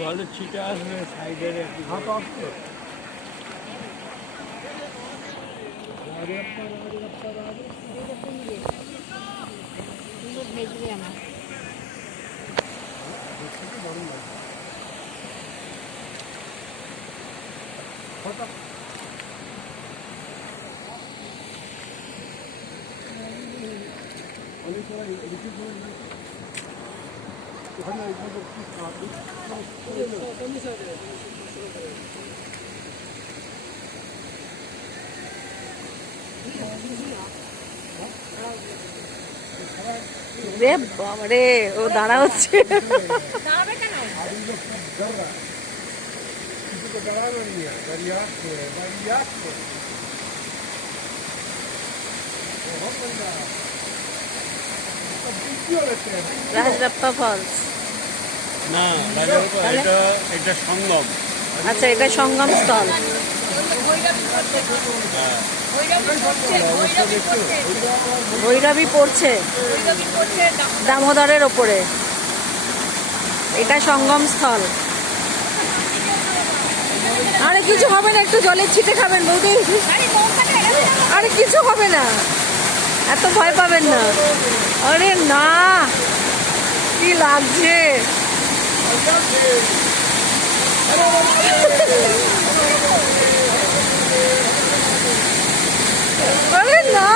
জলের ছিটে আসবে সাইডের হাত আসবে। রে বাবারে, ও দাঁড়া হচ্ছে। রাজরাপ্পা ফলস না, এটা সঙ্গম। আচ্ছা, এটা সঙ্গম স্থল। ভৈরবী পড়ছে দামোদরের ওপরে। এটা সঙ্গম স্থল। আরে কিছু হবে না, একটু জলের ছিটে খাবেন বৌদি। আরে কিছু হবে না, এত ভয় পাবেন না। আরে না, কি লাগছে। আরে না।